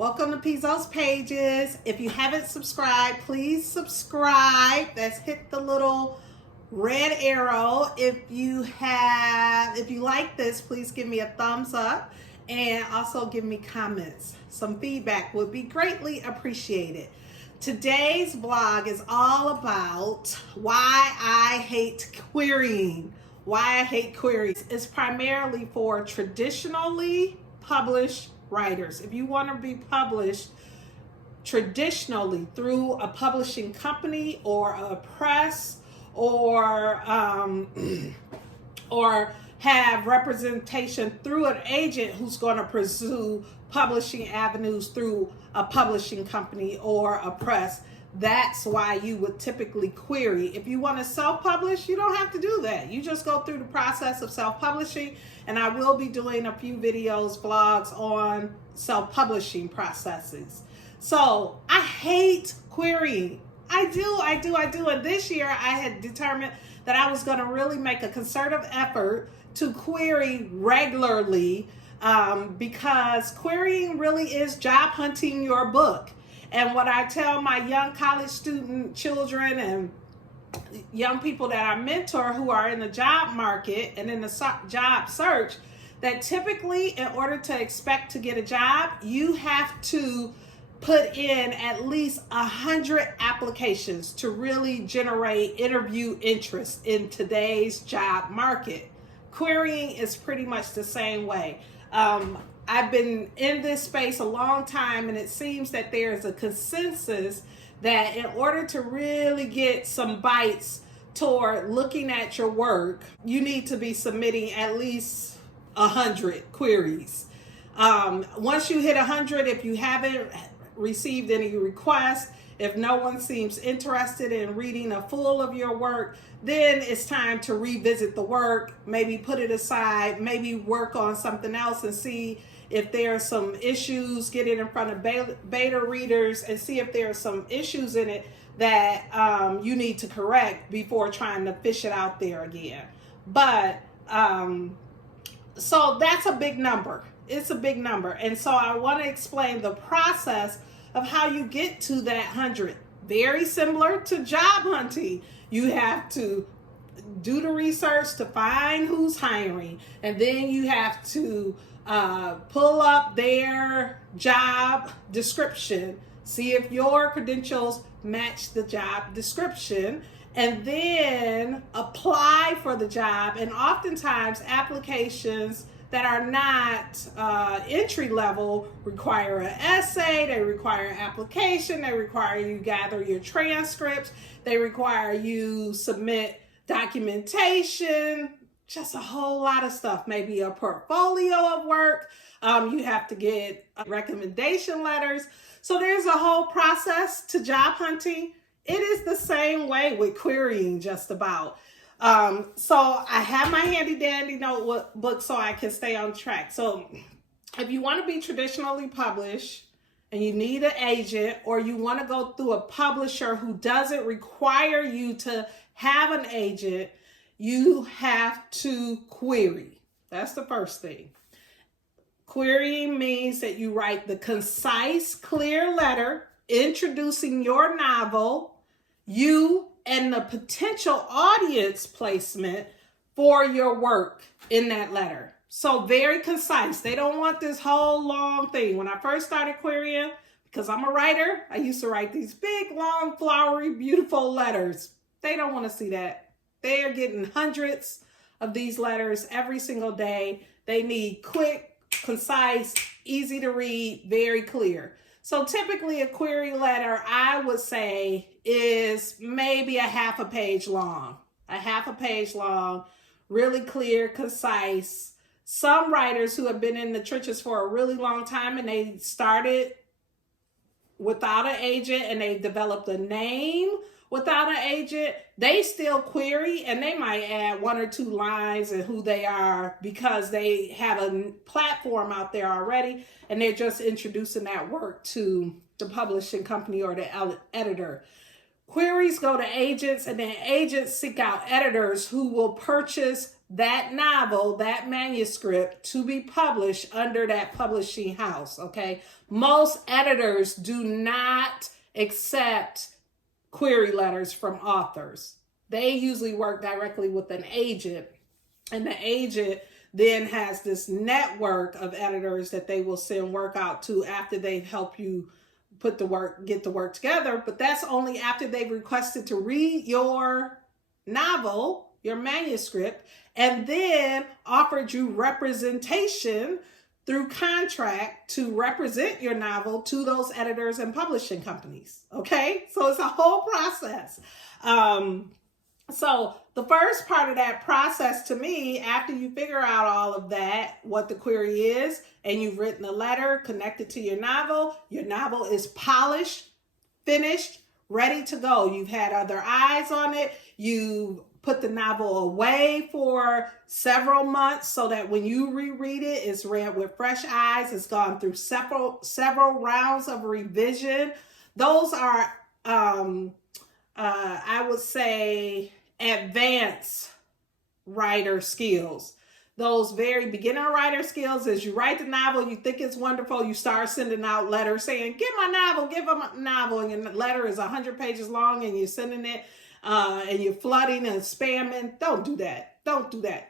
Welcome to Pizzo's Pages. If you haven't subscribed, please subscribe. That's hit the little red arrow. If you like this, please give me a thumbs up and also give me comments. Some feedback would be greatly appreciated. Today's blog is all about why I hate querying. Why I hate queries. It's primarily for traditionally published writers. If you want to be published traditionally through a publishing company or a press or have representation through an agent who's going to pursue publishing avenues through a publishing company or a press, that's why you would typically query. If you want to self-publish, you don't have to do that. You just go through the process of self-publishing, and I will be doing a few videos, vlogs on self-publishing processes. So I hate querying. I do. And this year I had determined that I was going to really make a concerted effort to query regularly because querying really is job hunting your book. And what I tell my young college student children and young people that I mentor who are in the job market and in the job search, that typically in order to expect to get a job, you have to put in at least 100 applications to really generate interview interest in today's job market. Querying is pretty much the same way. I've been in this space a long time, and it seems that there is a consensus that in order to really get some bites toward looking at your work, you need to be submitting at least 100 queries. Once you hit 100, if you haven't received any requests, if no one seems interested in reading a full of your work, then it's time to revisit the work, maybe put it aside, maybe work on something else and see if there are some issues, get it in front of beta readers and see if there are some issues in it that you need to correct before trying to fish it out there again. But so that's a big number. It's a big number. And so I want to explain the process of how you get to that 100. Very similar to job hunting. You have to do the research to find who's hiring, and then you have to pull up their job description, see if your credentials match the job description, and then apply for the job. And oftentimes applications that are not entry level require an essay, they require an application, they require you gather your transcripts, they require you submit documentation, just a whole lot of stuff, maybe a portfolio of work. You have to get recommendation letters. So there's a whole process to job hunting. It is the same way with querying, just about. So I have my handy dandy notebook so I can stay on track. So if you want to be traditionally published and you need an agent, or you want to go through a publisher who doesn't require you to have an agent, you have to query. That's the first thing. Querying means that you write the concise, clear letter introducing your novel, you, and the potential audience placement for your work in that letter. So very concise. They don't want this whole long thing. When I first started querying, because I'm a writer, I used to write these big, long, flowery, beautiful letters. They don't want to see that. They are getting hundreds of these letters every single day. They need quick, concise, easy to read, very clear. So typically a query letter, I would say, is maybe a half a page long. Really clear, concise. Some writers who have been in the trenches for a really long time and they started without an agent and they developed a name without an agent, they still query and they might add 1 or 2 lines and who they are because they have a platform out there already and they're just introducing that work to the publishing company or the editor. Queries go to agents, and then agents seek out editors who will purchase that novel, that manuscript, to be published under that publishing house, okay? Most editors do not accept query letters from authors. They usually work directly with an agent, and the agent then has this network of editors that they will send work out to after they help you get the work together. But that's only after they've requested to read your novel, your manuscript, and then offered you representation through contract to represent your novel to those editors and publishing companies. Okay, so it's a whole process. So the first part of that process, to me, after you figure out all of that, what the query is, and you've written a letter connected to your novel is polished, finished, ready to go. You've had other eyes on it. You put the novel away for several months so that when you reread it, it's read with fresh eyes. It's gone through several rounds of revision. Those are, I would say, advanced writer skills. Those very beginner writer skills, as you write the novel, you think it's wonderful, you start sending out letters saying, give my novel, and your letter is 100 pages long, and you're sending it, and you're flooding and spamming. Don't do that.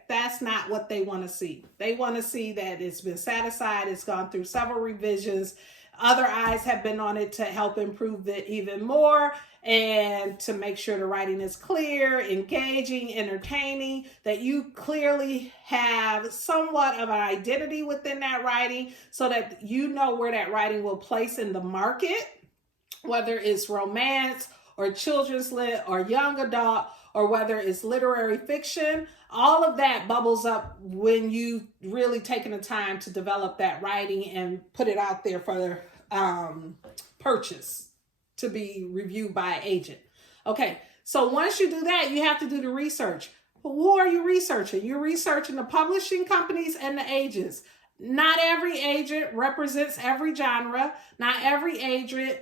That's not what they want to see. They want to see that it's been set aside, it's gone through several revisions, other eyes have been on it to help improve it even more, and to make sure the writing is clear, engaging, entertaining, that you clearly have somewhat of an identity within that writing so that you know where that writing will place in the market, whether it's romance or children's lit or young adult, or whether it's literary fiction. All of that bubbles up when you really taken the time to develop that writing and put it out there for purchase to be reviewed by an agent. Okay, so once you do that, you have to do the research. Who are you researching? You're researching the publishing companies and the agents. Not every agent represents every genre. Not every agent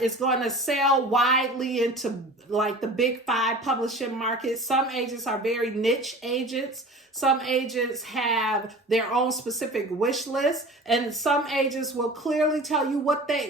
is going to sell widely into like the big 5 publishing markets. Some agents are very niche agents. Some agents have their own specific wish list, and some agents will clearly tell you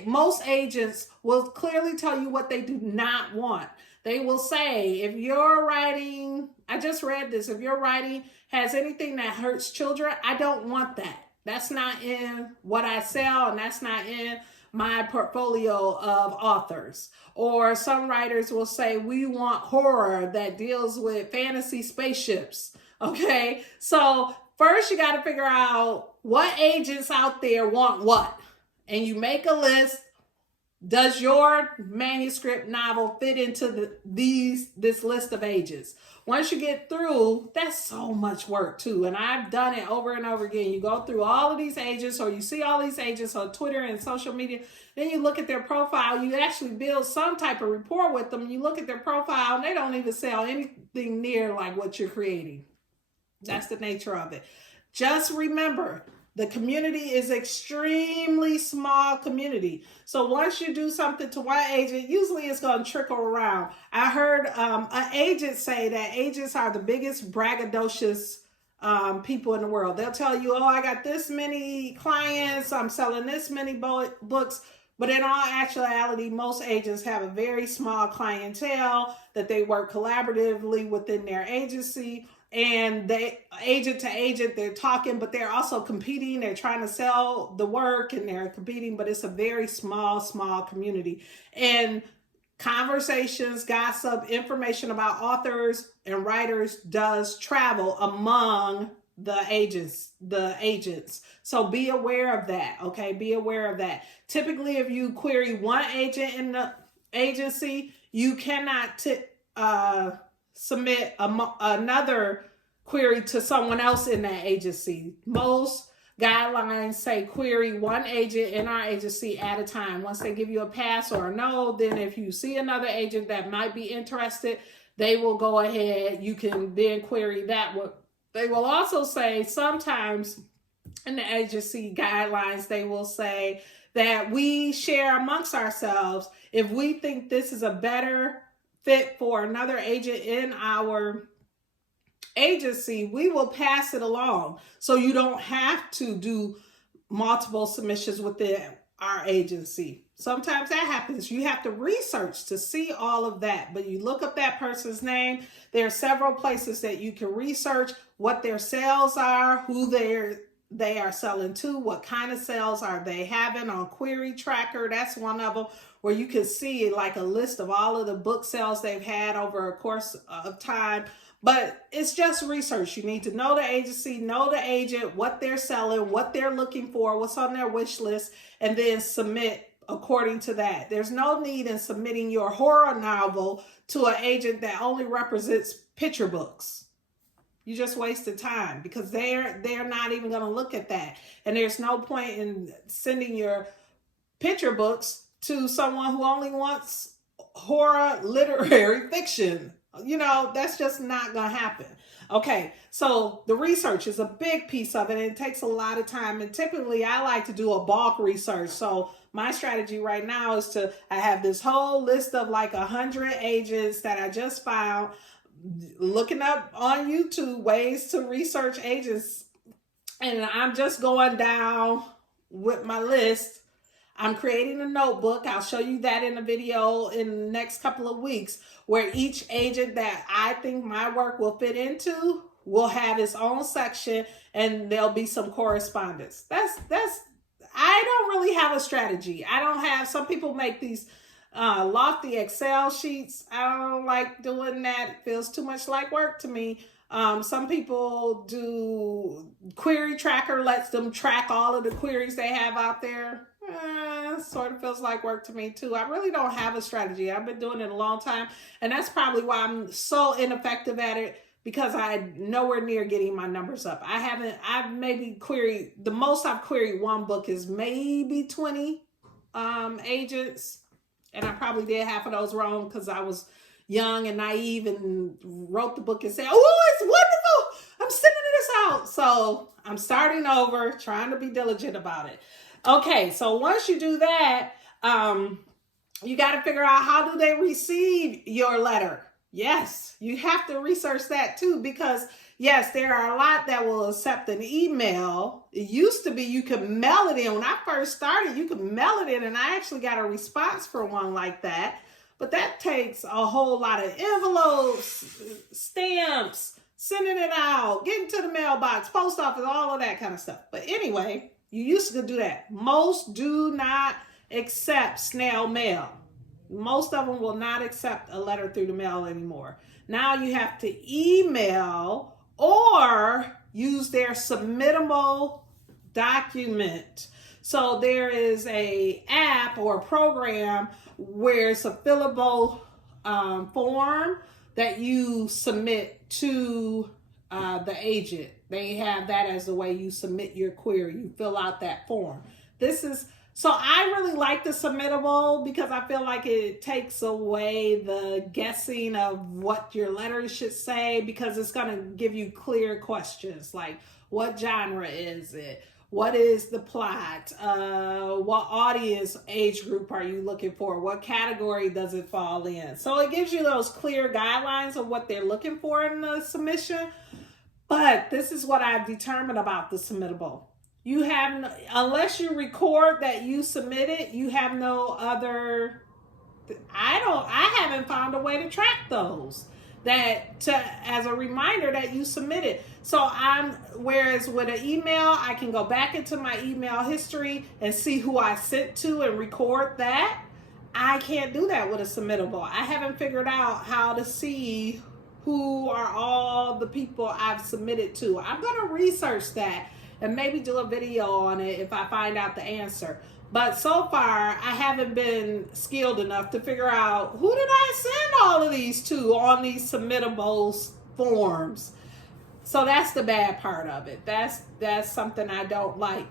most agents will clearly tell you what they do not want. They will say, if your writing, I just read this, if your writing has anything that hurts children, I don't want that. That's not in what I sell, and that's not in my portfolio of authors. Or some writers will say, we want horror that deals with fantasy spaceships. Okay, so first you got to figure out what agents out there want what, and you make a list. Does your manuscript novel fit into this list of agents? Once you get through, that's so much work too, and I've done it over and over again. You go through all of these agents, or you see all these agents on Twitter and social media, then you look at their profile, you actually build some type of rapport with them, you look at their profile, and they don't even sell anything near like what you're creating. That's the nature of it. Just remember, the community is extremely small community. So once you do something to one agent, usually it's going to trickle around. I heard an agent say that agents are the biggest braggadocious people in the world. They'll tell you, oh, I got this many clients, I'm selling this many books. But in all actuality, most agents have a very small clientele that they work collaboratively within their agency. And they, agent to agent, they're talking, but they're also competing. They're trying to sell the work and they're competing, but it's a very small community. And conversations, gossip, information about authors and writers does travel among the agents. So be aware of that, okay? Be aware of that. Typically, if you query one agent in the agency, you cannot submit another query to someone else in that agency. Most guidelines say query one agent in our agency at a time. Once they give you a pass or a no, then if you see another agent that might be interested, they will go ahead. You can then query that one. They will also say sometimes in the agency guidelines, they will say that we share amongst ourselves. If we think this is a better fit for another agent in our agency, we will pass it along. So you don't have to do multiple submissions within our agency. Sometimes that happens. You have to research to see all of that, but you look up that person's name. There are several places that you can research what their sales are, who they are selling to, what kind of sales are they having on Query Tracker. That's one of them where you can see like a list of all of the book sales they've had over a course of time. But it's just research. You need to know the agency, know the agent, what they're selling, what they're looking for, what's on their wish list, and then submit according to that. There's no need in submitting your horror novel to an agent that only represents picture books. You just wasted time because they're not even going to look at that. And there's no point in sending your picture books to someone who only wants horror literary fiction. You know, that's just not going to happen. Okay, so the research is a big piece of it, and it takes a lot of time. And typically, I like to do a bulk research. So my strategy right now is I have this whole list of like 100 agents that I just found, looking up on YouTube ways to research agents. And I'm just going down with my list. I'm creating a notebook. I'll show you that in a video in the next couple of weeks, where each agent that I think my work will fit into will have its own section, and there'll be some correspondence. That's I don't really have a strategy. I don't have, some people make these lofty Excel sheets. I don't like doing that. It feels too much like work to me. Some people do Query Tracker, lets them track all of the queries they have out there. Sort of feels like work to me too. I really don't have a strategy. I've been doing it a long time, and that's probably why I'm so ineffective at it, because I'm nowhere near getting my numbers up. I've maybe queried, the most I've queried one book is maybe 20 agents, and I probably did half of those wrong because I was young and naive and wrote the book and said, oh, it's wonderful, I'm sending this out. So I'm starting over, trying to be diligent about it. Okay, so once you do that, you got to figure out, how do they receive your letter? Yes, you have to research that too, because yes, there are a lot that will accept an email. It used to be you could mail it in. When I first started, you could mail it in, and I actually got a response for one like that. But that takes a whole lot of envelopes, stamps, sending it out, getting to the mailbox, post office, all of that kind of stuff. But anyway, you used to do that. Most do not accept snail mail. Most of them will not accept a letter through the mail anymore. Now you have to email or use their submittable document. So there is a app or a program where it's a fillable form that you submit to the agent. They have that as the way you submit your query. You fill out that form. So I really like the submittable, because I feel like it takes away the guessing of what your letter should say, because it's going to give you clear questions like, what genre is it? What is the plot? What audience age group are you looking for? What category does it fall in? So it gives you those clear guidelines of what they're looking for in the submission. But this is what I've determined about the submittable. You have, unless you record that you submitted, you have no other, I haven't found a way to track those as a reminder that you submitted. So whereas with an email, I can go back into my email history and see who I sent to and record that. I can't do that with a submittable. I haven't figured out how to see who are all the people I've submitted to. I'm going to research that and maybe do a video on it if I find out the answer. But so far, I haven't been skilled enough to figure out, who did I send all of these to on these submittable forms. So that's the bad part of it. That's something I don't like.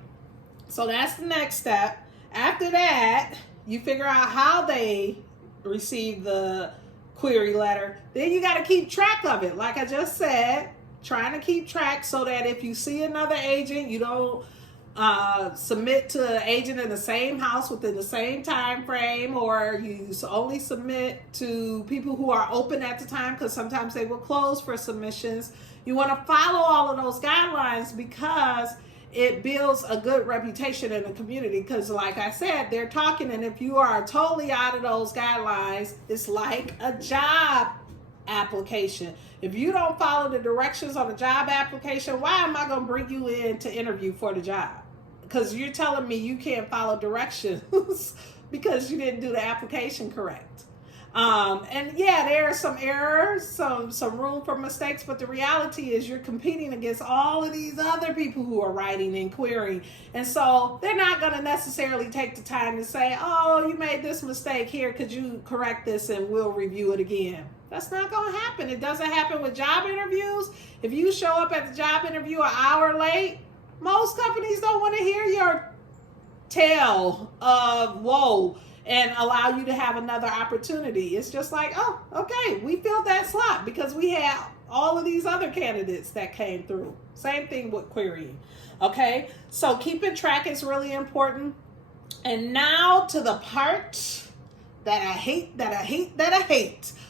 So that's the next step. After that, you figure out how they receive the query letter. Then you got to keep track of it. Like I just said, trying to keep track so that if you see another agent, you don't submit to an agent in the same house within the same time frame, or you only submit to people who are open at the time, because sometimes they will close for submissions. You want to follow all of those guidelines because it builds a good reputation in the community. Because like I said, they're talking, and if you are totally out of those guidelines, it's like a job application. If you don't follow the directions on the job application, why am I going to bring you in to interview for the job? Because you're telling me you can't follow directions because you didn't do the application correct. And yeah, there are some errors, some room for mistakes, but the reality is you're competing against all of these other people who are writing and querying. And so they're not going to necessarily take the time to say, oh, you made this mistake here, could you correct this and we'll review it again. That's not going to happen. It doesn't happen with job interviews. If you show up at the job interview an hour late, most companies don't want to hear your tale of woe and allow you to have another opportunity. It's just like, oh, okay, we filled that slot because we had all of these other candidates that came through. Same thing with querying. Okay, so keeping track is really important. And now to the part that I hate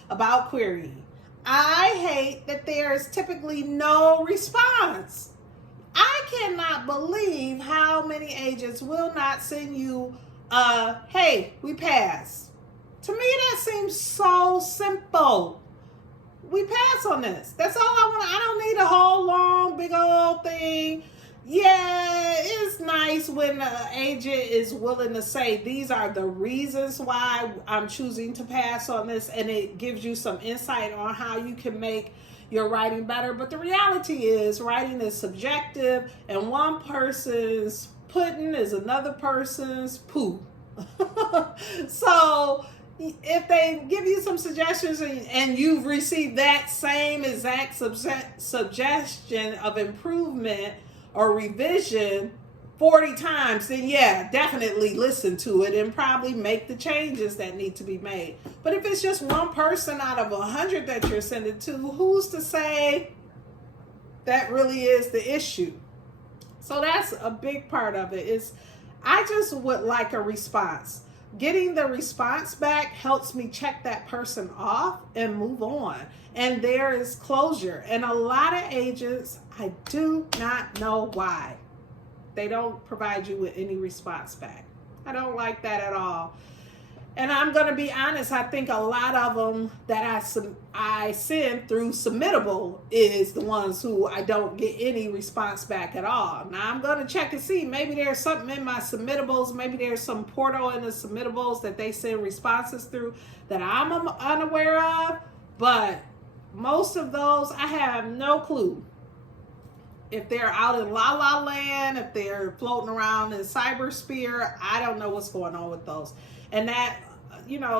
about querying. I hate that there is typically no response. I cannot believe how many agents will not send you hey, we passed. To me, that seems so simple. We pass on this. That's all I want. I don't need a whole long, big old thing. Yeah, it's nice when an agent is willing to say, these are the reasons why I'm choosing to pass on this, and it gives you some insight on how you can make your writing better. But the reality is, writing is subjective, and one person's pudding is another person's poo. So if they give you some suggestions and you've received that same exact suggestion of improvement or revision 40 times, then yeah, definitely listen to it and probably make the changes that need to be made. But if it's just one person out of 100 that you're sending to, who's to say that really is the issue? So that's a big part of it. Is I just would like a response. Getting the response back helps me check that person off and move on. And there is closure. And a lot of agents, I do not know why they don't provide you with any response back. I don't like that at all. And I'm going to be honest, I think a lot of them that I send through Submittable is the ones who I don't get any response back at all. Now I'm going to check and see. Maybe there's something in my Submittables. Maybe there's some portal in the Submittables that they send responses through that I'm unaware of. But most of those, I have no clue. If they're out in La La Land, if they're floating around in cybersphere, I don't know what's going on with those. And that,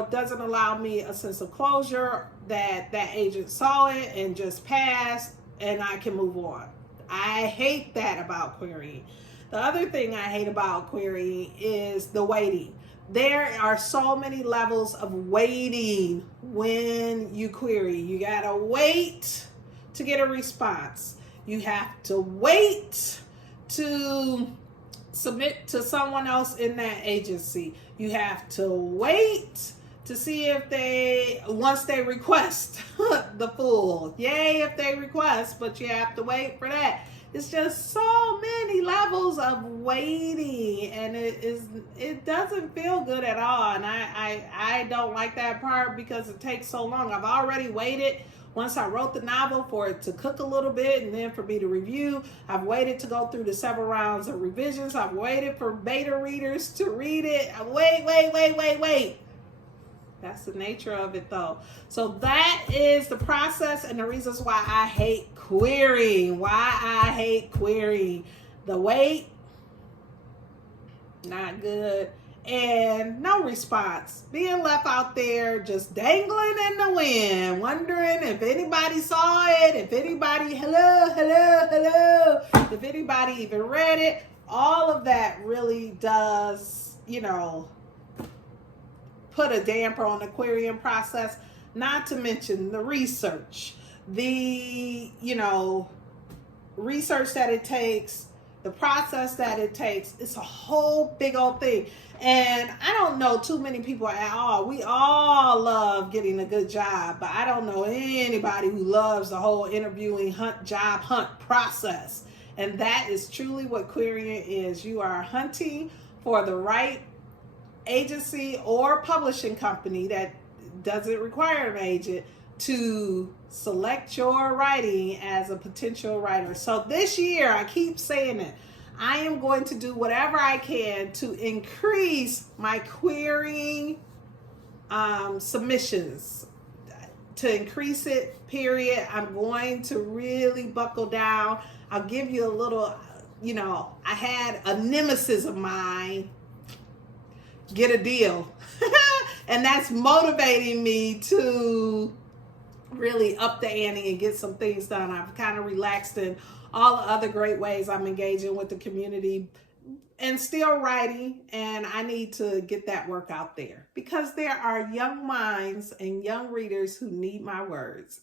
doesn't allow me a sense of closure that agent saw it and just passed and I can move on. I hate that about querying. The other thing I hate about querying is the waiting. There are so many levels of waiting when you query. You gotta wait to get a response. You have to wait to submit to someone else in that agency. You have to wait to see if once they request the full. Yay if they request, but you have to wait for that. It's just so many levels of waiting, and it doesn't feel good at all. And I don't like that part because it takes so long. I've already waited. Once I wrote the novel for it to cook a little bit and then for me to review, I've waited to go through the several rounds of revisions. I've waited for beta readers to read it. Wait. That's the nature of it though. So that is the process and the reasons why I hate querying. The wait, not good. And no response. Being left out there just dangling in the wind, wondering if anybody saw it, if anybody, hello, if anybody even read it. All of that really does, put a damper on the querying process, not to mention the research. The, research that it takes the process that it takes. It's a whole big old thing. And I don't know too many people at all. We all love getting a good job, but I don't know anybody who loves the whole interviewing job hunt process. And that is truly what querying is. You are hunting for the right agency or publishing company that doesn't require an agent to select your writing as a potential writer. So this year, I keep saying it, I am going to do whatever I can to increase my querying submissions, to increase it, period. I'm going to really buckle down. I'll give you a little, I had a nemesis of mine get a deal. And that's motivating me to really up the ante and get some things done. I've kind of relaxed in all the other great ways I'm engaging with the community and still writing, and I need to get that work out there because there are young minds and young readers who need my words.